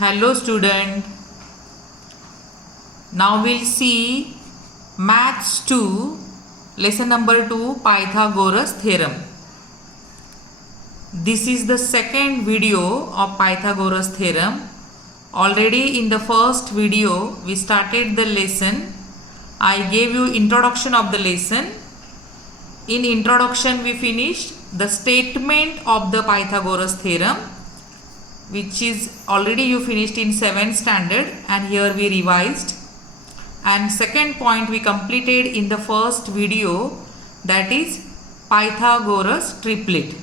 Hello student. Now we'll see Maths 2 lesson number 2 Pythagoras theorem. This is the second video of Pythagoras theorem. Already in the first video we started the lesson. I gave you introduction of the lesson. In introduction we finished the statement of the Pythagoras theorem, which is already you finished in 7th standard, and here we revised. And second point we completed in the first video, that is Pythagoras triplet.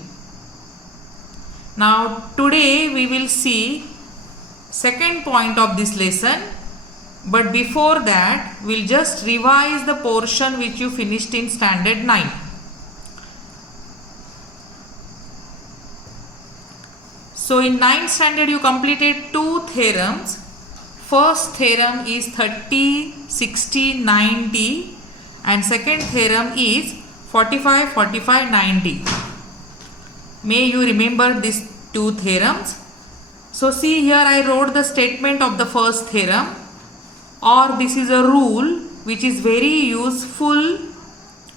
Now today we will see second point of this lesson, but before that we'll just revise the portion which you finished in standard 9. So in 9th standard you completed two theorems. First theorem is 30, 60, 90, and second theorem is 45, 45, 90. May you remember these two theorems. So see, here I wrote the statement of the first theorem, or this is a rule which is very useful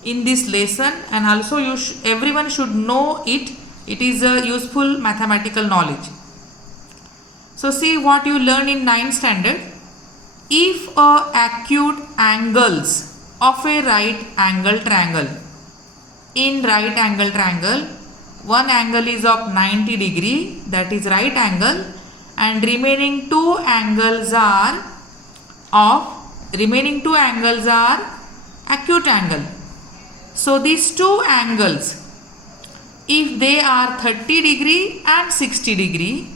in this lesson, and also everyone should know it. It is a useful mathematical knowledge. So see what you learn in 9th standard. If acute angles of a right angle triangle, in right angle triangle, one angle is of 90 degree, that is right angle, and remaining two angles are acute angle. So these two angles, if they are 30 degree and 60 degree,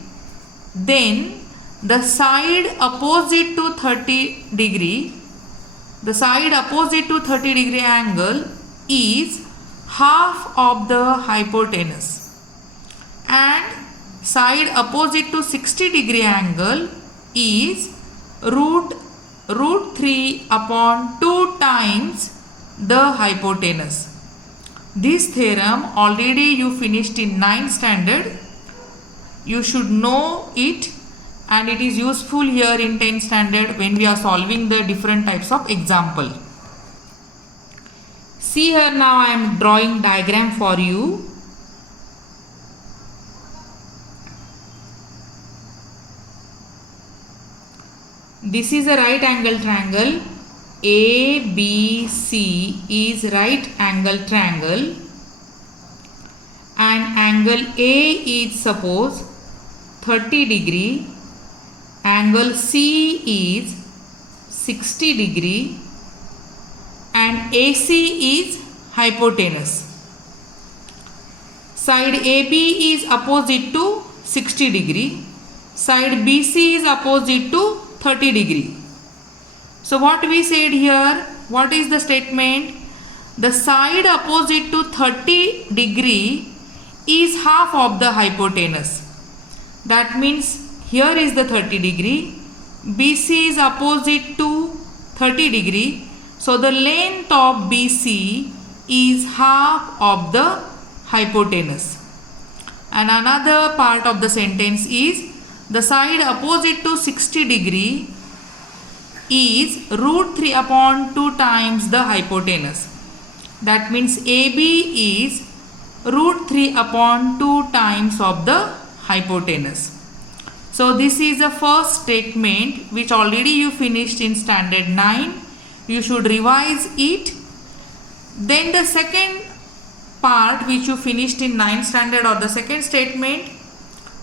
then the side opposite to 30 degree angle is half of the hypotenuse, and side opposite to 60 degree angle is root 3 upon 2 times the hypotenuse. This theorem already you finished in 9th standard. You should know it, and it is useful here in 10th standard when we are solving the different types of example. See here, now I am drawing diagram for you. This is a right angle triangle. ABC is right angle triangle, and angle A is suppose 30 degree, angle C is 60 degree, and AC is hypotenuse. Side AB is opposite to 60 degree, side BC is opposite to 30 degree. So what we said here, what is the statement? The side opposite to 30 degree is half of the hypotenuse. That means here is the 30 degree, BC is opposite to 30 degree, so the length of BC is half of the hypotenuse. And another part of the sentence is the side opposite to 60 degree is root 3 upon 2 times the hypotenuse. That means AB is root 3 upon 2 times of the hypotenuse. So this is the first statement which already you finished in standard 9. You should revise it. Then the second part which you finished in 9th standard, or the second statement,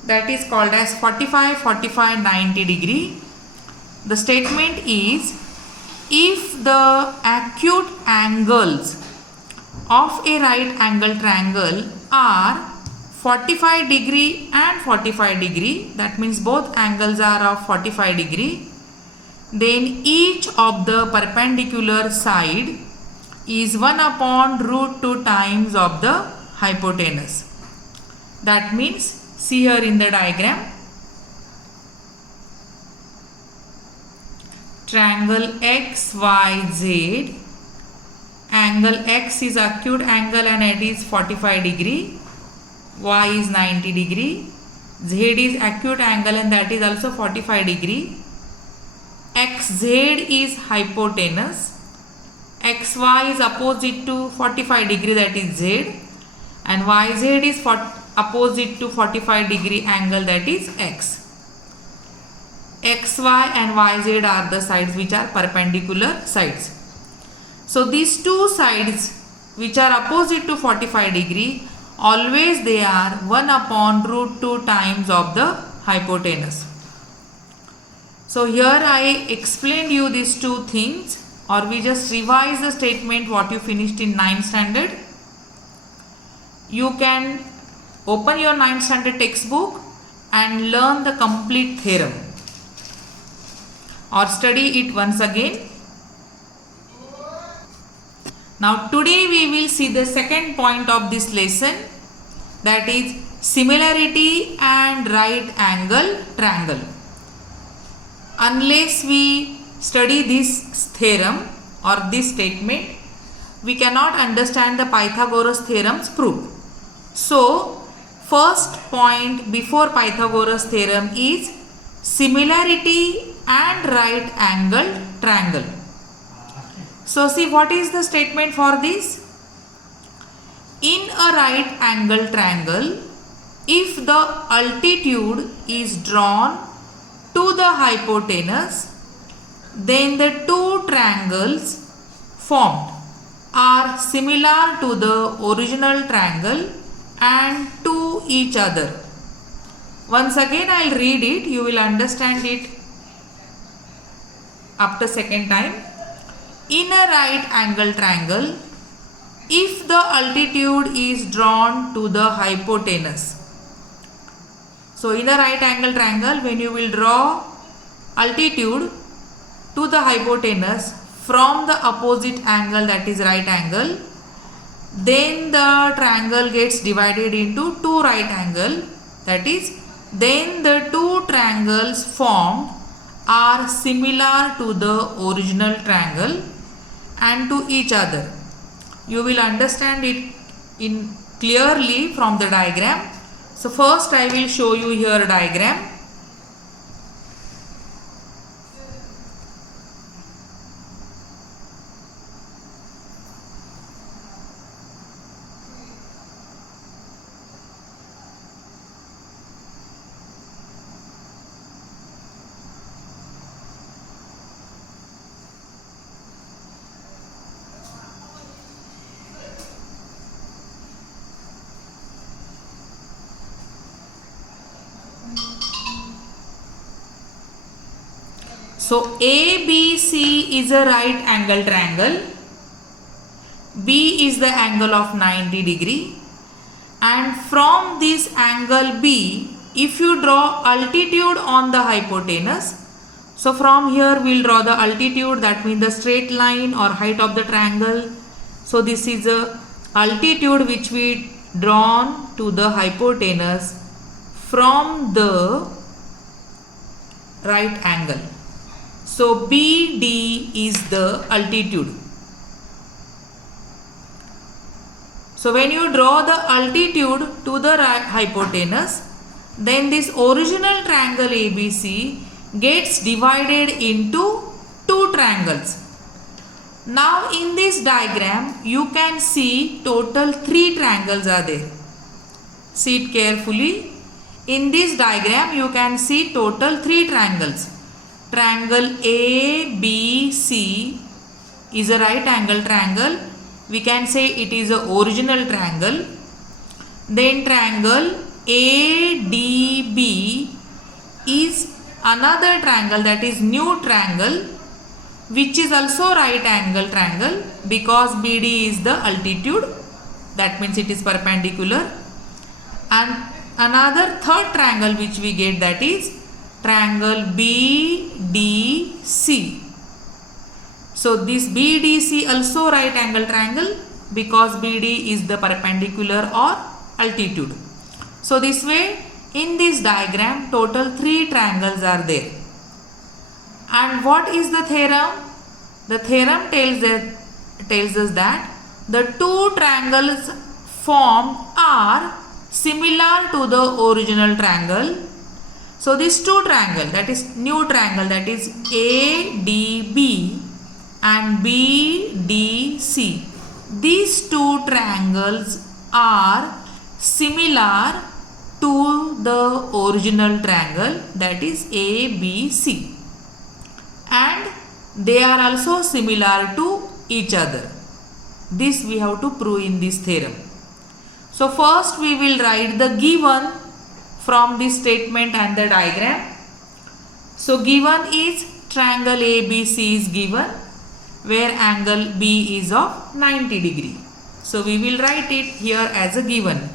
that is called as 45, 45, 90 degree. The statement is, if the acute angles of a right angle triangle are 45 degree and 45 degree, that means both angles are of 45 degree, then each of the perpendicular side is 1 upon root 2 times of the hypotenuse. That means, see here in the diagram, triangle XYZ, angle X is acute angle and it is 45 degree, Y is 90 degree, Z is acute angle and that is also 45 degree. XZ is hypotenuse. XY is opposite to 45 degree, that is Z, and YZ is opposite to 45 degree angle, that is X. XY and YZ are the sides which are perpendicular sides. So these two sides which are opposite to 45 degree, always they are 1 upon root 2 times of the hypotenuse. So here I explained you these two things, or we just revise the statement what you finished in 9th standard. You can open your 9th standard textbook and learn the complete theorem, or study it once again. Now today we will see the second point of this lesson, that is similarity and right angle triangle. Unless we study this theorem or this statement, we cannot understand the Pythagoras theorem's proof. So first point before Pythagoras theorem is similarity and right angle triangle. So see, what is the statement for this? In a right angle triangle, if the altitude is drawn to the hypotenuse, then the two triangles formed are similar to the original triangle and to each other. Once again I will read it, you will understand it after second time. In a right angle triangle, if the altitude is drawn to the hypotenuse. So in a right angle triangle, when you will draw altitude to the hypotenuse from the opposite angle, that is right angle, then the triangle gets divided into two right angle, that is then the two triangles formed are similar to the original triangle and to each other. You will understand it in clearly from the diagram. So first I will show you here diagram. So ABC is a right angle triangle, B is the angle of 90 degree, and from this angle B, if you draw altitude on the hypotenuse, so from here we will draw the altitude, that means the straight line or height of the triangle. So this is a altitude which we drawn to the hypotenuse from the right angle. So BD is the altitude. So when you draw the altitude to the hypotenuse, then this original triangle ABC gets divided into two triangles. Now in this diagram you can see total 3 triangles are there. See it carefully. In this diagram you can see total 3 triangles. Triangle ABC is a right angle triangle. We can say it is a original triangle. Then triangle ADB is another triangle, that is new triangle, which is also right angle triangle because BD is the altitude, that means it is perpendicular. And another third triangle which we get, that is triangle BDC. So this BDC also right angle triangle because BD is the perpendicular or altitude. So this way in this diagram total 3 triangles are there. And what is the theorem? The theorem tells us that the 2 triangles formed are similar to the original triangle. So these two triangle, that is new triangle, that is ADB and BDC. These two triangles are similar to the original triangle, that is ABC, and they are also similar to each other. This we have to prove in this theorem. So first we will write the given from this statement and the diagram. So given is triangle ABC is given, where angle B is of 90 degree. So we will write it here as a given.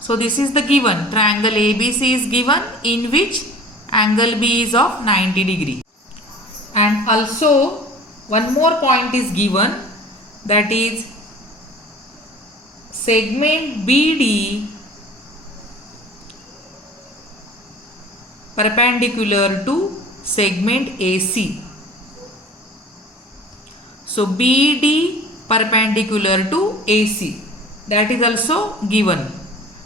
So this is the given, triangle ABC is given, in which angle B is of 90 degree. And also one more point is given, that is segment BD perpendicular to segment AC. So BD perpendicular to AC, that is also given.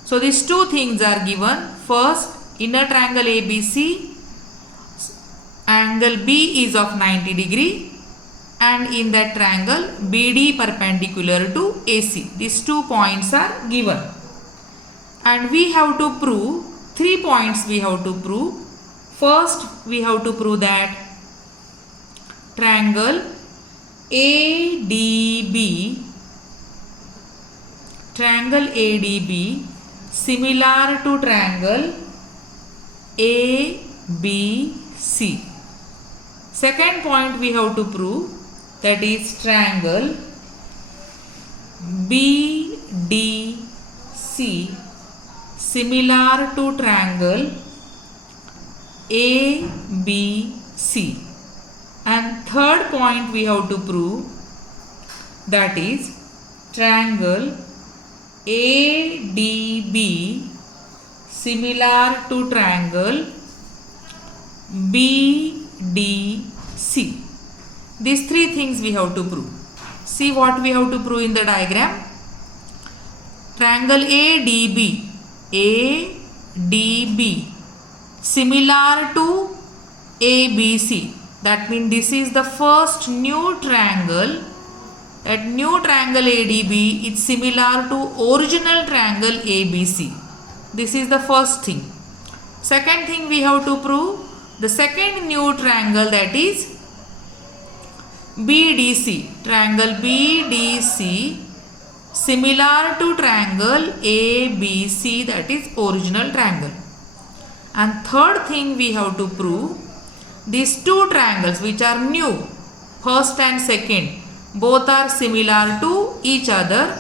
So these two things are given. First, inner triangle ABC, angle B is of 90 degree, and in that triangle BD perpendicular to AC. These 2 points are given. And we have to prove 3 points we have to prove. First, we have to prove that triangle ADB similar to triangle ABC. Second point we have to prove, that is triangle BDC similar to triangle ABC. And third point we have to prove, that is triangle ADB similar to triangle BDC. These 3 things we have to prove. See what we have to prove in the diagram. Triangle ADB similar to ABC. That means this is the first new triangle. That new triangle ADB is similar to original triangle ABC. This is the first thing. Second thing we have to prove, the second new triangle, that is BDC. Triangle BDC similar to triangle ABC, that is original triangle. And third thing we have to prove, these 2 triangles which are new, first and second, both are similar to each other,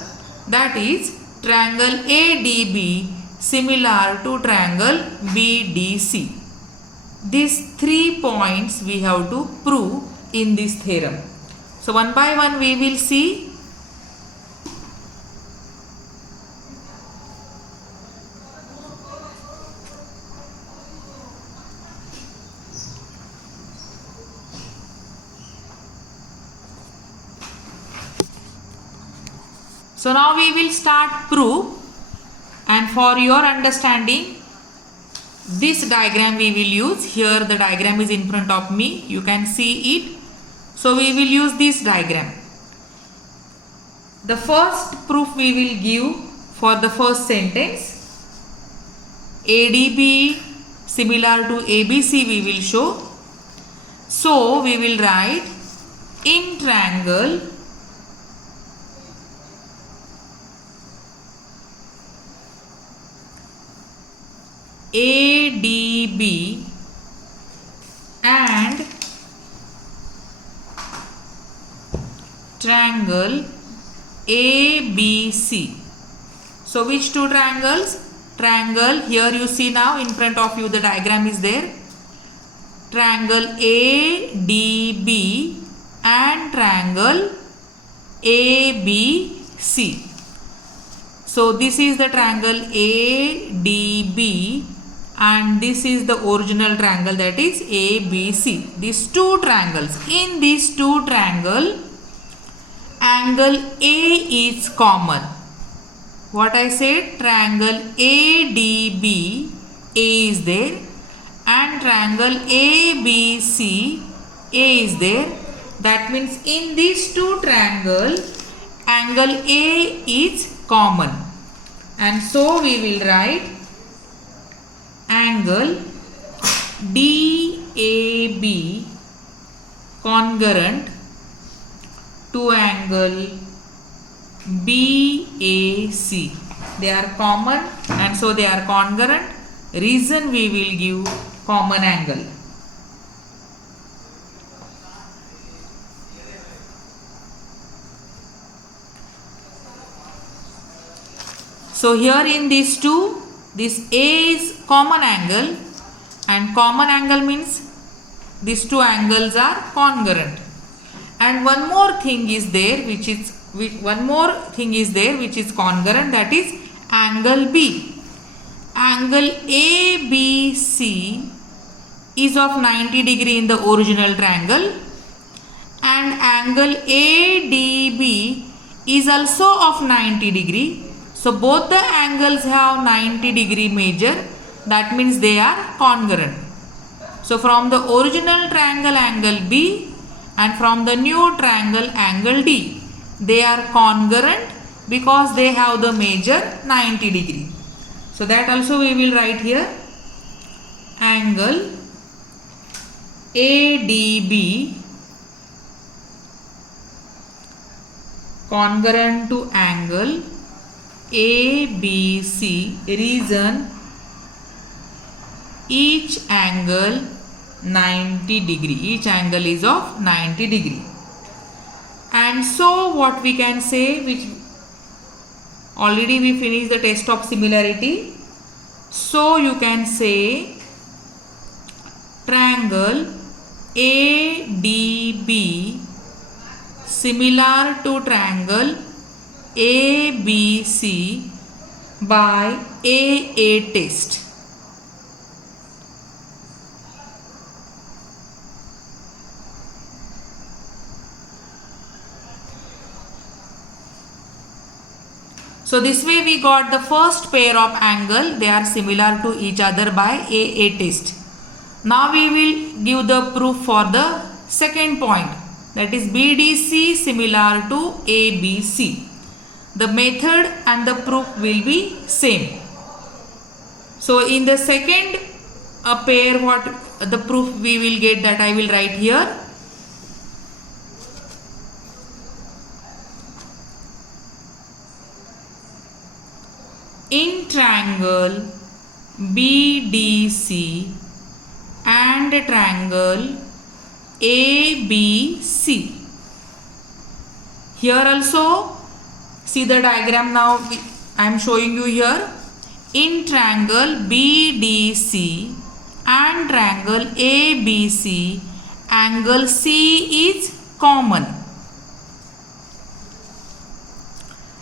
that is triangle ADB similar to triangle BDC. These 3 points we have to prove in this theorem. So one by one we will see. So now we will start proof, and for your understanding this diagram we will use. Here the diagram is in front of me, you can see it. So we will use this diagram. The first proof we will give for the first sentence, ADB similar to ABC we will show. So we will write in triangle ADB and triangle ABC. So which 2 triangles? Triangle, here you see now in front of you the diagram is there. Triangle ADB and triangle ABC. So this is the triangle ADB and this is the original triangle, that is ABC. These two triangles. In these two triangles, angle A is common. What I said? Triangle ADB, A is there, and triangle ABC, A is there. That means in these two triangles, angle A is common. And so we will write angle DAB congruent to angle BAC. They are common and so they are congruent. Reason we will give common angle. So here in these two, this A is common angle, and common angle means these two angles are congruent. And one more thing is there which is congruent, that is angle B. Angle ABC is of 90 degree in the original triangle, and angle ADB is also of 90 degree. So both the angles have 90 degree measure, that means they are congruent. So from the original triangle angle B and from the new triangle angle D, they are congruent because they have the measure 90 degree. So that also we will write here, angle ADB congruent to angle ABC. Reason, each angle 90 degree. Each angle is of 90 degree. And so what we can say, which already we finished the test of similarity. So you can say triangle ADB similar to triangle ABC by AA test. So this way we got the first pair of angle, they are similar to each other by AA test. Now we will give the proof for the second point, that is BDC similar to ABC. The method and the proof will be same. So in the second pair, what the proof we will get, that I will write here. In triangle BDC and triangle ABC. Here also, see the diagram now I am showing you here. In triangle BDC and triangle ABC, angle C is common.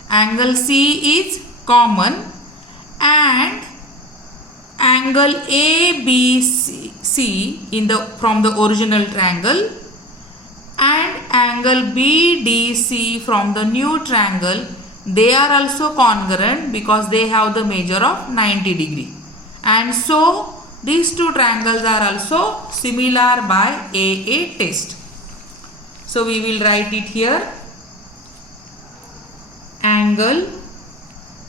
Angle C is common and angle ABC from the original triangle and angle BDC from the new triangle, they are also congruent because they have the measure of 90 degree. And so these two triangles are also similar by AA test. So we will write it here, angle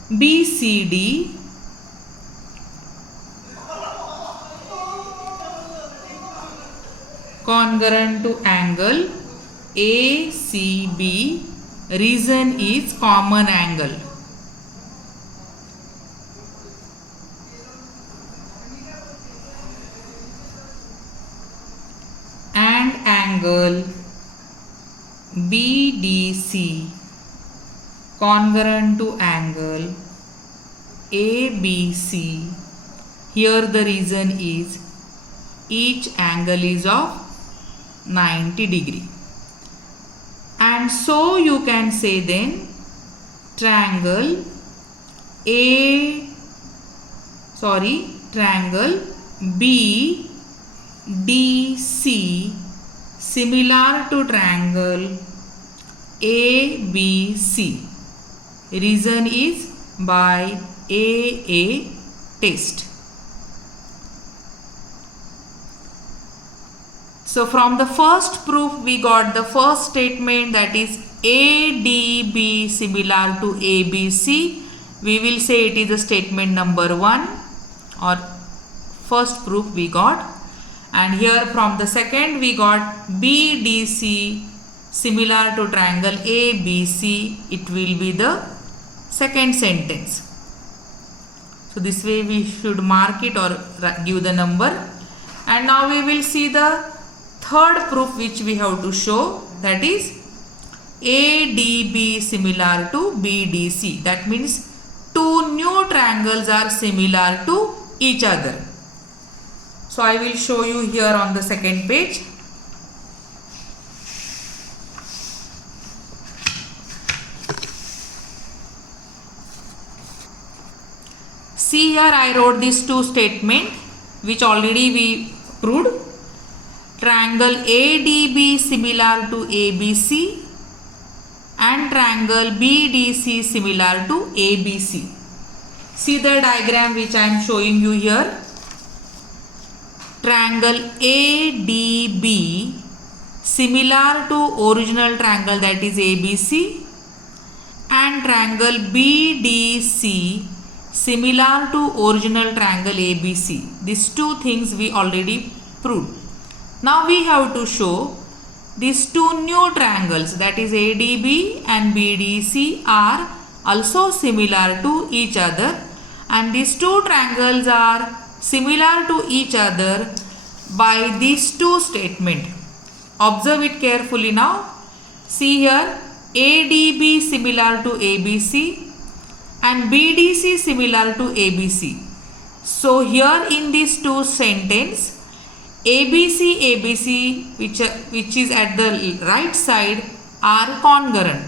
BCD congruent to angle ACB. Reason is common angle. And angle BDC congruent to angle ABC. Here the reason is each angle is of 90 degree. And so you can say then triangle triangle BDC similar to triangle ABC. Reason is by AA test. So from the first proof we got the first statement, that is ADB similar to ABC. We will say it is a statement number 1 or first proof we got. And here from the second we got BDC similar to triangle ABC. It will be the second sentence. So this way we should mark it or give the number. And now we will see the third proof which we have to show, that is ADB similar to BDC. That means two new triangles are similar to each other. So I will show you here on the second page. See here I wrote these two statements which already we proved. Triangle ADB similar to ABC and triangle BDC similar to ABC. See the diagram which I am showing you here. Triangle ADB similar to original triangle, that is ABC, and triangle BDC similar to original triangle ABC. These two things we already proved. Now we have to show these two new triangles, that is ADB and BDC, are also similar to each other, and these two triangles are similar to each other by these two statements. Observe it carefully now. See here, ADB similar to ABC and BDC similar to ABC. So here in these two sentences, ABC which is at the right side are congruent.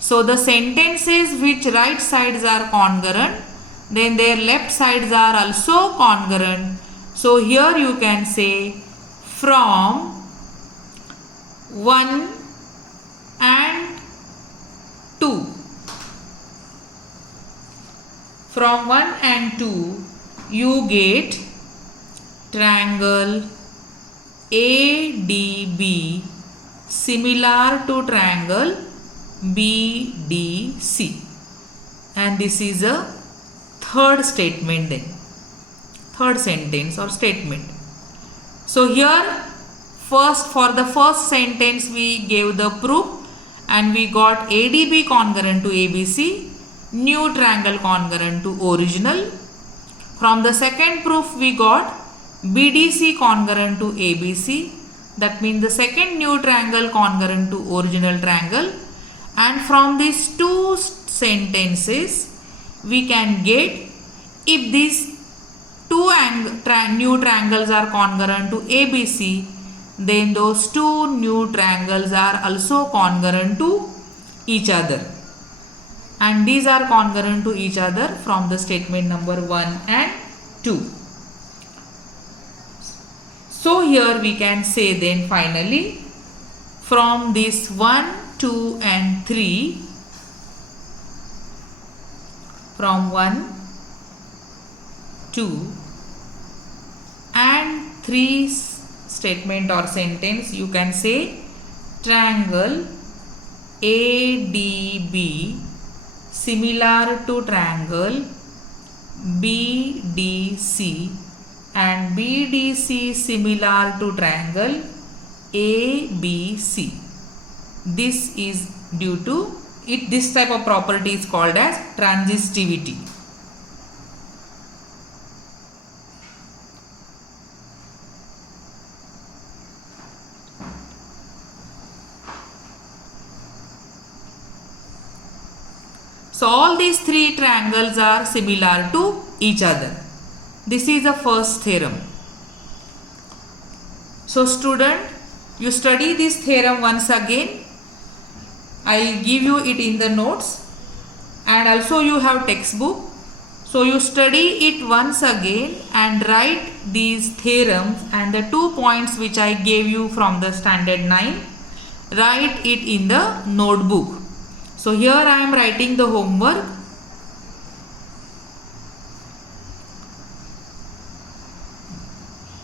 So the sentences which right sides are congruent, then their left sides are also congruent. So here you can say from 1 and 2. From 1 and 2 you get triangle ADB similar to triangle BDC, and this is a third statement, then third sentence or statement. So here first, for the first sentence we gave the proof and we got ADB congruent to ABC, new triangle congruent to original. From the second proof we got BDC congruent to ABC, that means the second new triangle congruent to original triangle. And from these two sentences we can get, if these two new triangles are congruent to ABC, then those two new triangles are also congruent to each other, and these are congruent to each other from the statement number 1 and 2. So here we can say then finally, from this 1, 2 and 3, from 1, 2 and 3 statement or sentence, you can say triangle ADB similar to triangle BDC and BDC similar to triangle ABC. This is due to it, this type of property is called as transitivity. So all these three triangles are similar to each other. This is the first theorem. So student, you study this theorem once again. I will give you it in the notes, and also you have textbook. So you study it once again and write these theorems and the 2 points which I gave you from the standard 9. Write it in the notebook. So here I am writing the homework.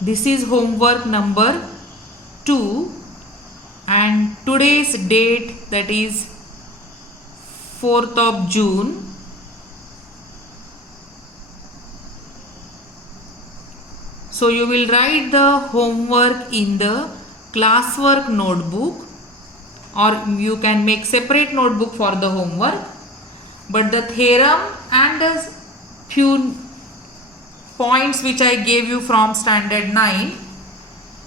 This is homework number 2 and today's date, that is 4th of June. So you will write the homework in the classwork notebook, or you can make separate notebook for the homework. But the theorem and the few points which I gave you from standard 9,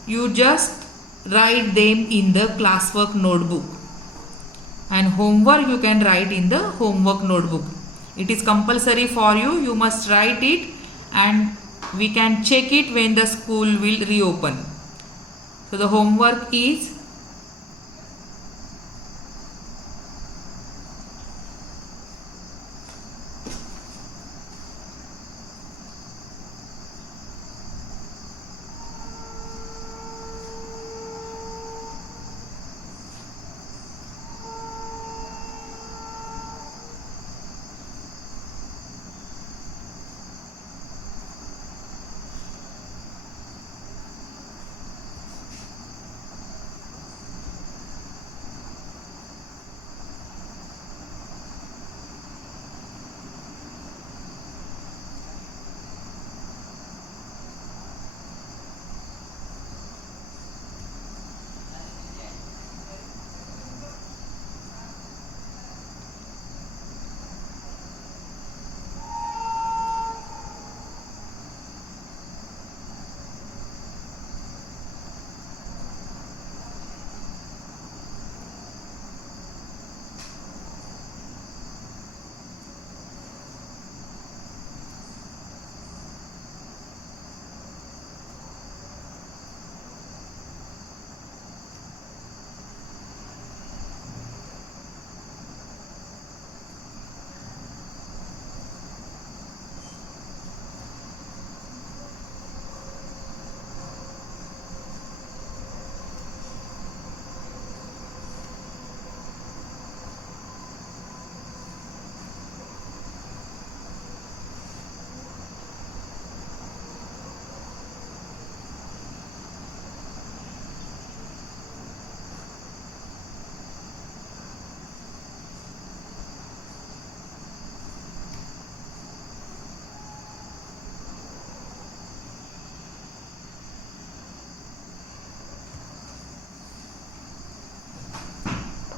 you just write them in the classwork notebook, and homework you can write in the homework notebook. It is compulsory for you. You must write it and we can check it when the school will reopen. So the homework is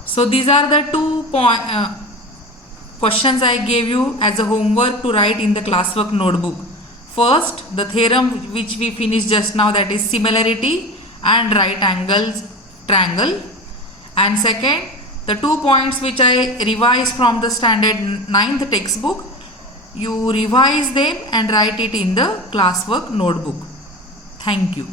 so these are the 2 questions I gave you as a homework to write in the classwork notebook. First, the theorem which we finished just now, that is similarity and right angles triangle. And second, the 2 points which I revised from the standard 9th textbook. You revise them and write it in the classwork notebook. Thank you.